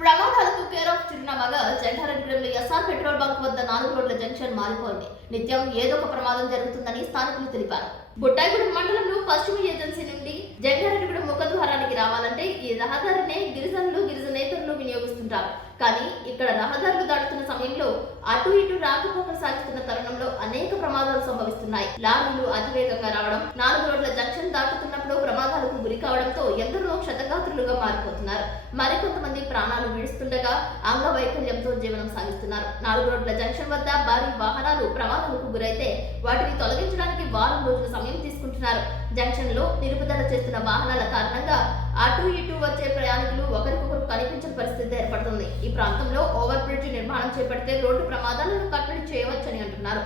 ప్రమాదాలకు care of చిరునామాగా జంగారెడ్డిగూడెంలో SR petrol bunk వద్ద 4 రోడ్ల జంక్షన్ మారిపోయింది. నిత్యం ఏదో ఒక ప్రమాదం జరుగుతుందని స్థానికులు తెలిపారు. బుట్టాయిగూడెం మండలంలో పశ్చిమ ఏజెన్సీ నుండి జంగారెడ్డిగూడెం ముఖద్వారానికి రావాలంటే ఈ రహదారినే గిరిజనులు గిరిజనేతరులు వినియోగిస్తుంటారు. కానీ ఇక్కడ రహదారులు దాటుతున్న సమయంలో అటు ఇటు రాకపోకలు సాగిస్తున్న తరుణంలో అనేక ప్రమాదాలు సంభవిస్తున్నాయి. లారీలు అతివేగంగా రావడం, 4 రోడ్ల జంక్షన్ దాటుతున్నప్పుడు ప్రమాదాలకు గురి కావడంతో ఎందరో క్షతగాత్రులుగా మారిపోతున్నారు. మరికొంతమంది ప్రాణాలు విడుస్తుండగా అంగవైకల్యంతో జీవనం సాగిస్తున్నారు. 4 రోడ్ల జంక్షన్ వద్ద భారీ వాహనాలు ప్రమాదాలకు గురైతే వాటిని తొలగించడానికి వారం రోజుల సమయం తీసుకుంటున్నారు. జంక్షన్ లో నిలుపుదల చేస్తున్న వాహనాల కారణంగా అటు ఇటు వచ్చే ప్రయాణికులు ఒకరికొకరు కనిపించని పరిస్థితి ఏర్పడుతుంది. ఈ ప్రాంతంలో ఓవర్ బ్రిడ్జ్ నిర్మాణం చేపడితే రోడ్డు ప్రమాదాలను కట్టడి చేయవచ్చని అంటున్నారు.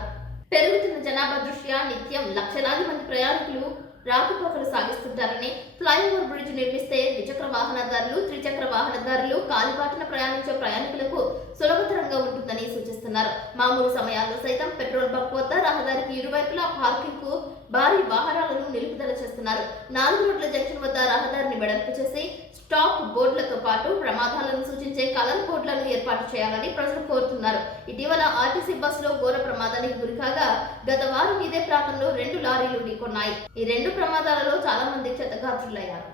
పెరుగుతున్న జనాభా దృష్ట్యా నిత్యం లక్షలాది మంది ప్రయాణికులు రాకపోకలు సాగిస్తుంటారని, ఫ్లైఓవర్ బ్రిడ్జ్ నిర్మిస్తే ద్విచక్ర వాహనదారులు, త్రిచక్ర వాహనదారులు, కాలిబాటన ప్రయాణించే ప్రయాణికులకు సులభతరంగా ఉంటుందని సూచిస్తున్నారు. మామూలు సమయాల్లో సైతం పెట్రోల్ బంక్ వద్ద రహదారికి ఇరువైపులా పార్కింగ్ కు భారీ వాహనాలను నిలుపుదల చేస్తున్నారు. 4 రోడ్ల జంక్షన్ వద్ద రహదారిని వెడల్పు చేసి స్టాప్ బోర్డులతో పాటు ప్రమాదాలను సూచించే కలర్ బోర్డులను ఏర్పాటు చేయాలని ప్రజలు కోరుతున్నారు. ఇటీవల ఆర్టీసీ బస్సులో ఘోర ప్రమాదానికి గురికాగా గత వారం ఇదే ప్రాంతంలో 2 లారీలు ఢీకొన్నాయి. ఈ 2 ప్రమాదాలలో చాలా మంది క్షతగాత్రులయ్యారు.